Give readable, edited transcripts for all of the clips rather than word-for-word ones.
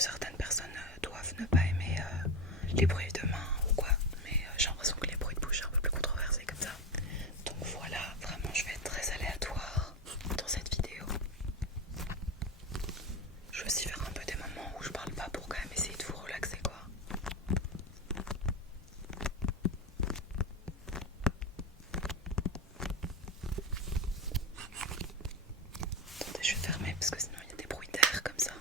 certaines personnes doivent ne pas aimer les bruits de main ou quoi, mais j'ai l'impression que les bruits de bouche sont un peu plus controversés comme ça. Donc voilà, vraiment je vais être très aléatoire dans cette vidéo. Je vais aussi faire un peu des moments où je parle pas pour quand même essayer de vous relaxer quoi. Attendez, je vais fermer parce que sinon il y a des bruits d'air comme ça.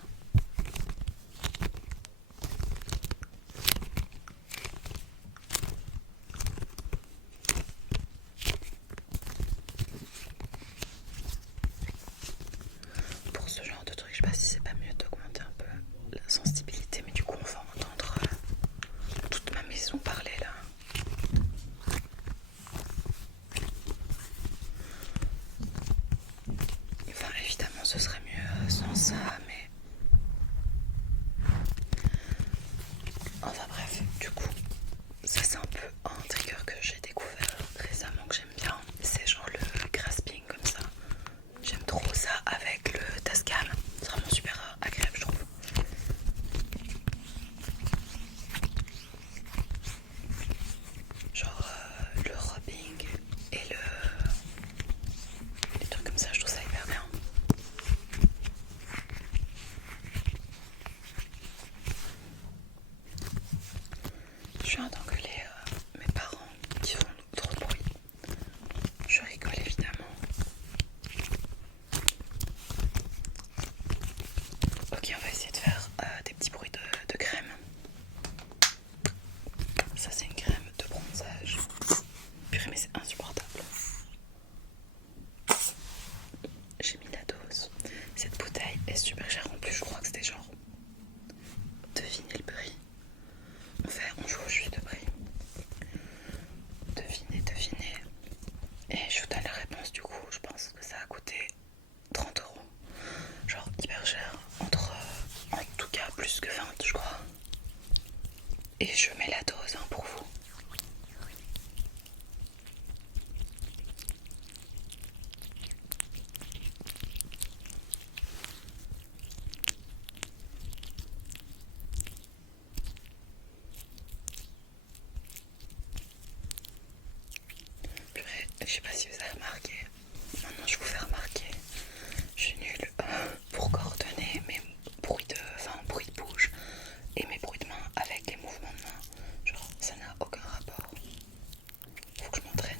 Pour ce genre de truc, je sais pas si c'est pas mieux d'augmenter un peu la sensibilité, mais du coup on va entendre toute ma maison parler là. Enfin évidemment ce serait mieux sans ça, mais enfin bref, du coup ça c'est un peu un trigger que j'ai découvert récemment que j'aime bien, c'est genre le grasping comme ça. J'aime trop ça avec le Tascam, c'est vraiment super agréable je trouve. Genre le rubbing et les trucs comme ça, je trouve ça hyper bien. Je viens d'engueuler mes parents qui font trop de bruit. Je rigole évidemment. Ok, on va essayer de faire des petits bruits de crème. Ça c'est une crème de bronzage. Purée mais c'est insupportable. J'ai mis la dose. Cette bouteille est super chère en plus, je crois que c'était genre... Devinez le prix. On joue au jus de prix. Devinez. Et je vous donne la réponse du coup, je pense que ça a coûté 30 euros. Genre hyper cher, en tout cas plus que 20 je crois. Et je mets la dose pour vous. Purée, je sais pas si vous avez remarqué. Maintenant je vous fais remarquer. Je suis nulle pour coordonner mes bruits de bouche et mes bruits de main avec les mouvements de main. Genre ça n'a aucun rapport. Faut que je m'entraîne.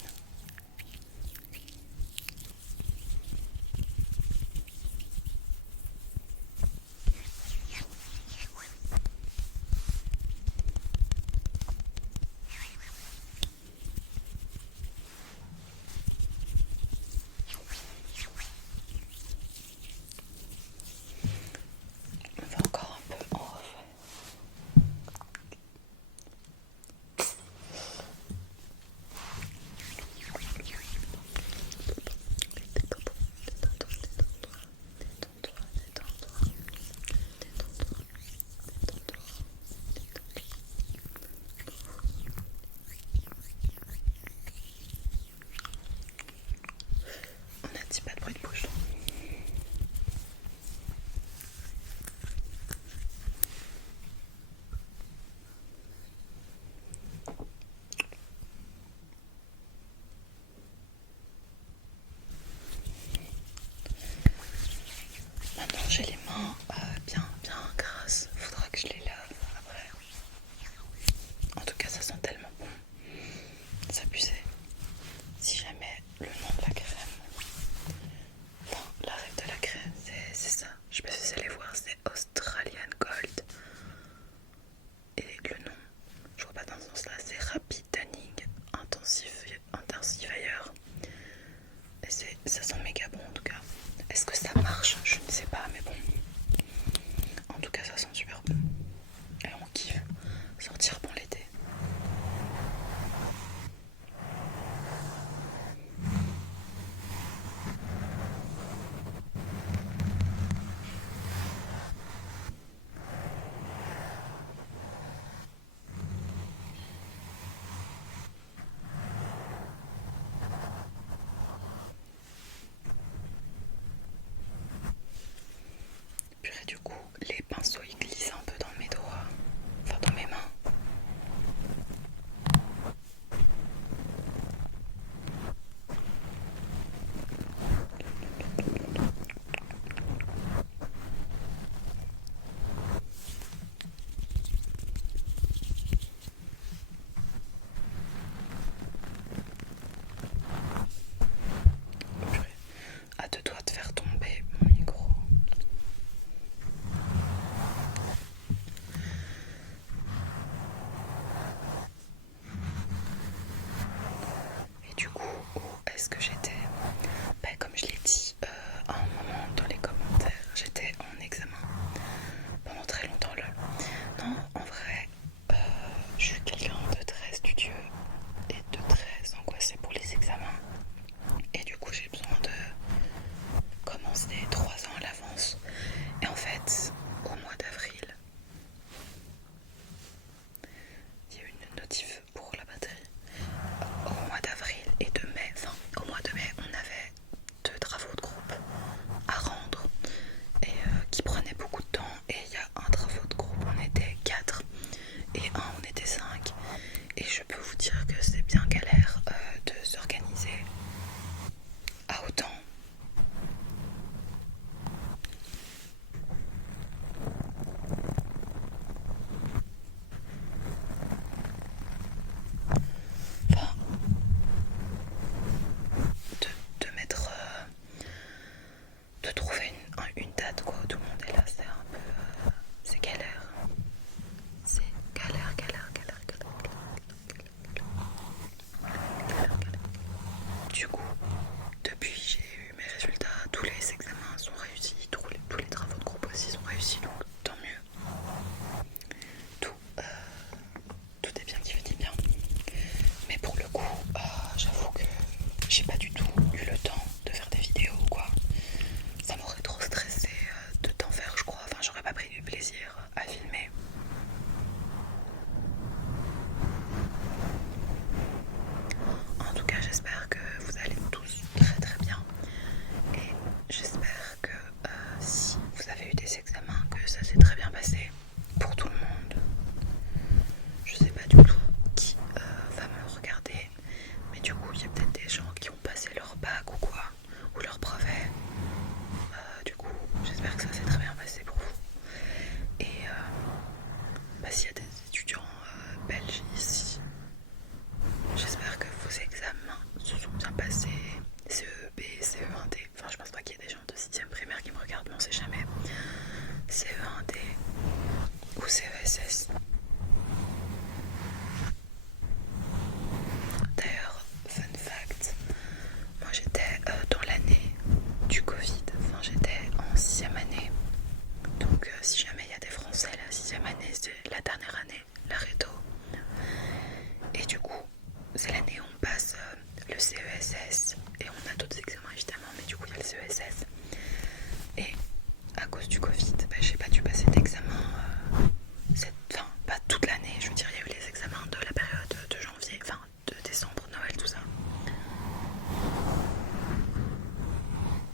On va encore un peu en refaire. On a dit pas de bruit de bouche. Maintenant j'ai les mains bien grasses. Faudra que je les lave après. En tout cas ça sent tellement bon. C'est abusé. Si jamais le nom de la crème, enfin la règle de la crème, c'est ça. Je sais pas si vous allez voir, c'est Australian Gold. Et le nom, je vois pas dans ce sens là, c'est Rapid Tanning Intensifier. Et ça sent méga bon en tout cas. Est-ce que ça marche? Je ne sais pas, mais bon. En tout cas, ça sent super bon. Et on kiffe sortir bon l'été. Purée, du coup, les pinceaux ils glissent un peu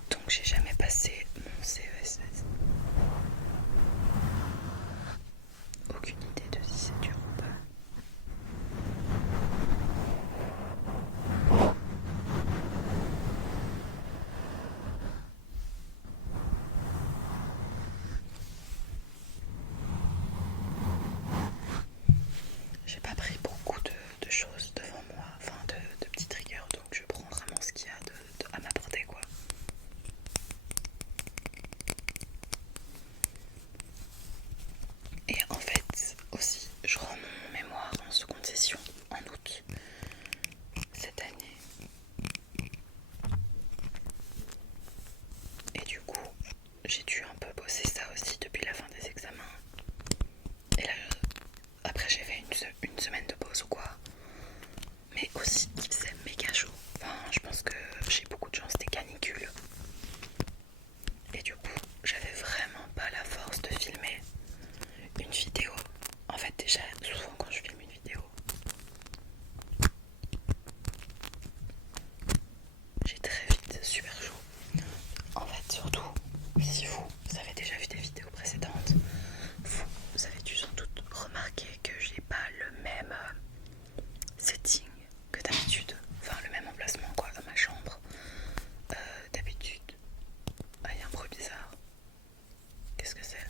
Donc j'ai jamais passé mon CESS. Aucune idée de si c'est dur ou pas. J'ai pas pris beaucoup de choses devant moi, enfin de petits triggers, donc je prends vraiment ce qu'il y a à ma portée quoi. Et en fait aussi je rends mon mémoire en seconde session en août cette année. Et du coup j'ai dû un peu bosser ça aussi depuis la fin des examens. Et là après j'ai fait une semaine de pause ou quoi. Mais aussi il faisait méga chaud. Enfin je pense que j'ai beaucoup de chance, c'était canicule. Et du coup j'avais vraiment pas la force de filmer une vidéo. En fait déjà souvent quand je filme une vidéo j'ai très vite super chaud. En fait surtout si vous avez déjà vu des vidéos précédentes, vous avez dû sans doute remarquer que j'ai pas le même setting que d'habitude. Enfin le même emplacement quoi dans ma chambre. D'habitude. Ah il y a un bruit bizarre. Qu'est-ce que c'est?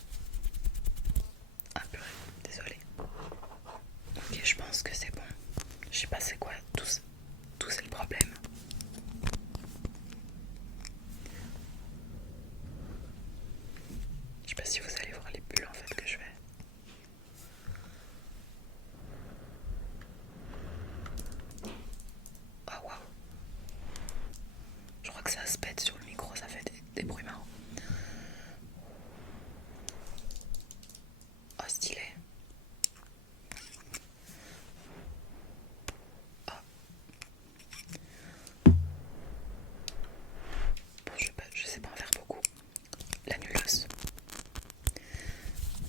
Ah purée, désolée. Ok je pense que c'est bon. Je sais pas c'est quoi tout c'est le problème. Je sais pas si vous allez voir les bulles en fait que je fais. Ah waouh. Je crois que ça se pète sur le micro, ça fait des bruits marrants. Oh stylé. Oh. Bon je sais pas en faire beaucoup. La nuleuse.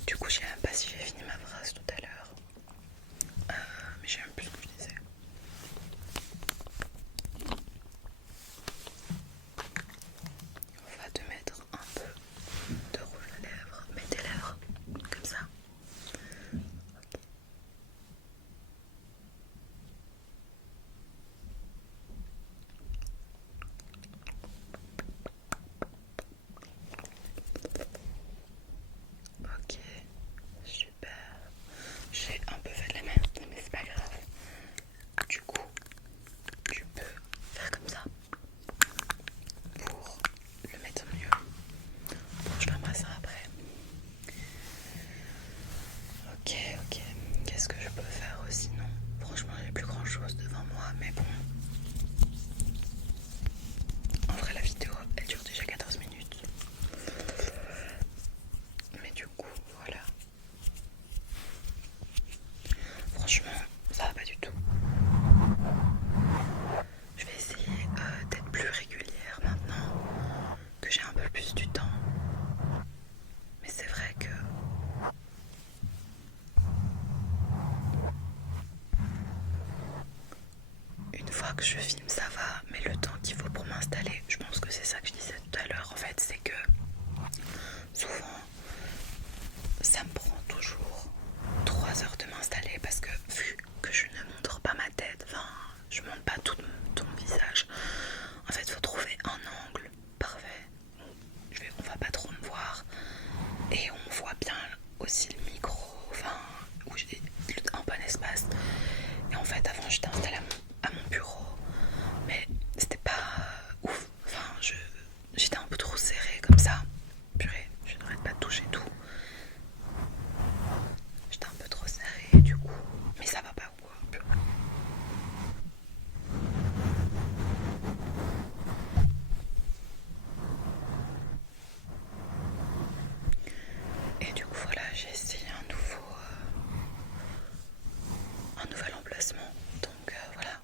Du coup je sais même pas si j'ai fini ma phrase tout à l'heure. Mais j'ai même plus ce que je disais. On va te mettre un peu de rouge à lèvres. Mets tes lèvres comme ça. Ok, super. J'ai un peu fait de la merde, mais c'est pas grave. Du coup, tu peux faire comme ça pour le mettre mieux. Bon, je l'embrasse après. Ok, ok. Qu'est-ce que je peux faire aussi? Non, franchement, j'ai plus grand chose devant moi, mais bon. En vrai, la vidéo elle dure déjà 14 minutes. Mais du coup, voilà. Franchement, ça va pas du tout. Je vais essayer d'être plus régulière maintenant que j'ai un peu plus du temps. Mais c'est vrai que une fois que je filme ça va, mais le temps qu'il faut pour m'installer, je pense que c'est ça que je disais tout à l'heure en fait, c'est que souvent ça me prend toujours 3 heures de m'installer parce que vu que je ne montre pas ma tête, enfin je montre pas tout mon visage, en fait faut trouver un angle parfait. On va pas trop me voir et on voit bien aussi le micro, enfin où j'ai un bon espace. Et en fait avant j'étais installée à mon bureau, mais c'était pas ouf, enfin j'étais un peu trop serrée comme ça. Purée, je n'arrête pas de toucher tout. J'étais un peu trop serrée du coup, mais ça va pas ou quoi, purée. Et du coup voilà, j'ai essayé un nouvel emplacement, donc voilà.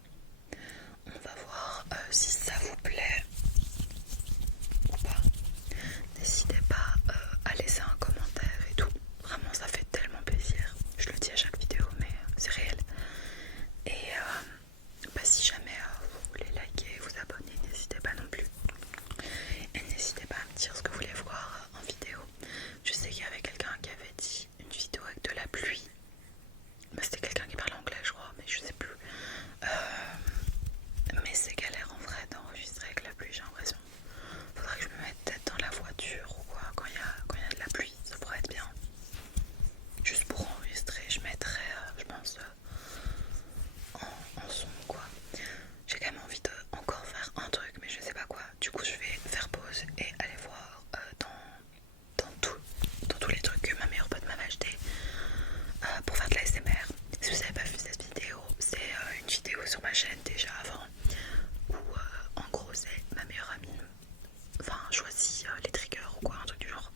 choisi les triggers ou quoi, un truc du genre.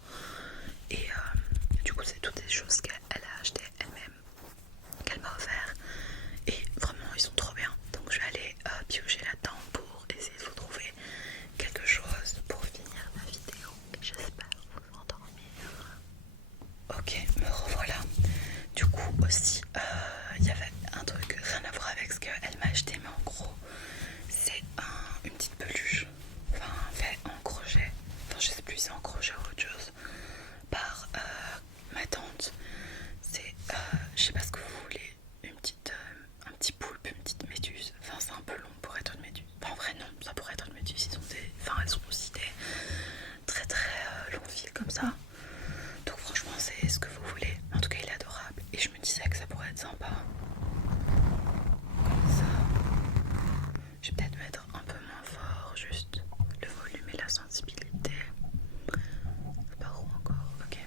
Et du coup c'est toutes des choses qu'elle a achetées elle-même, qu'elle m'a offert. Et vraiment ils sont trop bien. Donc je vais aller piocher là-dedans pour essayer de vous trouver quelque chose pour finir ma vidéo. Et j'espère vous endormir. Ok, me revoilà. Du coup aussi, il y avait un truc rien à voir avec ce qu'elle m'a acheté, mais en gros, c'est une petite peluche, enfin fait en crochet, enfin je sais plus si c'est en crochet ou autre chose, par ma tante. C'est, je sais pas ce que vous voulez, un petit poulpe, une petite méduse. Enfin c'est un peu long pour être une méduse. Enfin en vrai non, ça pourrait être une méduse. Elles sont aussi des très très longs fils comme ça. Donc franchement c'est ce que vous voulez. En tout cas il est adorable. Et je me disais que ça pourrait être sympa. Comme ça. Je vais peut-être mettre un peu moins fort, juste le volume et la sensibilité. Par où encore? Ok.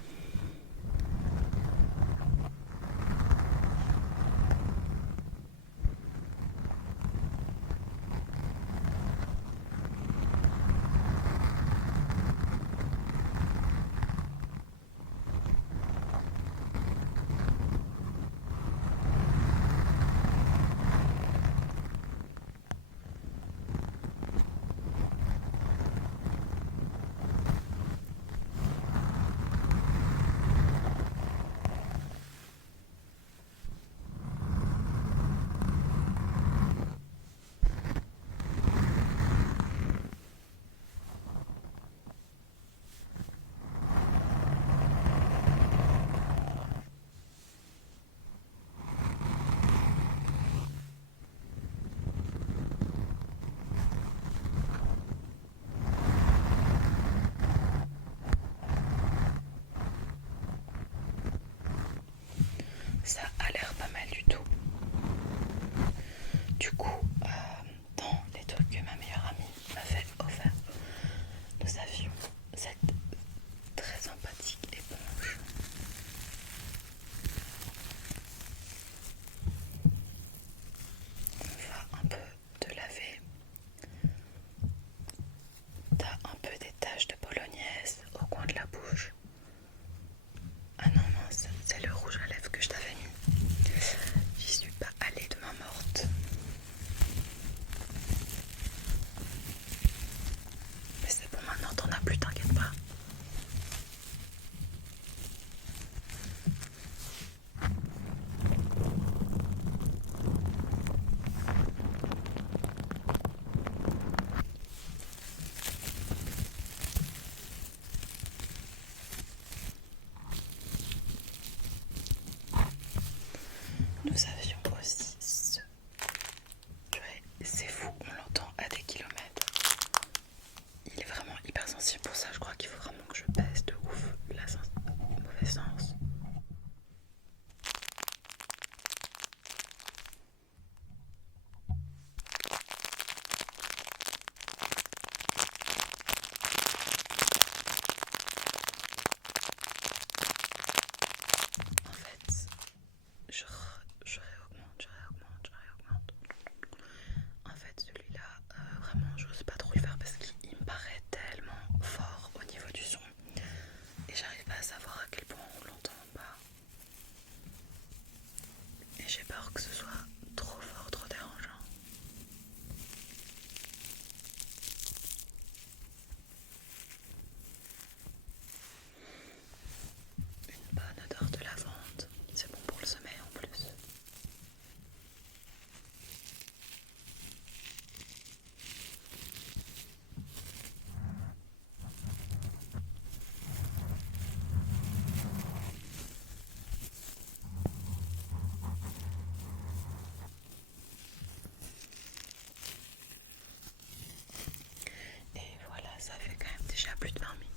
Ça a l'air pas mal du tout. Du coup, dans les trucs que ma meilleure amie m'a fait offert, nous avions cette très sympathique éponge. On va un peu te laver. T'as un peu des taches de bolognaise au coin de la bouche. Ah non, c'est le rouge à lèvres que je t'avais mis. J'y suis pas allée de main morte. Mais c'est bon, maintenant t'en as plus, t'inquiète pas. Nous avions aussi ce... Ouais, c'est fou, on l'entend à des kilomètres. Il est vraiment hyper sensible pour ça, je crois qu'il faut vraiment que je pèse de ouf la mauvais sens. En fait, je réaugmente. En fait, celui-là, vraiment, j'ose pas trop le faire parce qu'il me paraît tellement fort au niveau du son. Et j'arrive pas à savoir à quel point on l'entend pas. Et j'ai peur que ce soit trop fort, trop dérangeant. Une bonne odeur de lavande, c'est bon pour le sommeil en plus. Et voilà, ça fait quand même déjà plus de 20 minutes.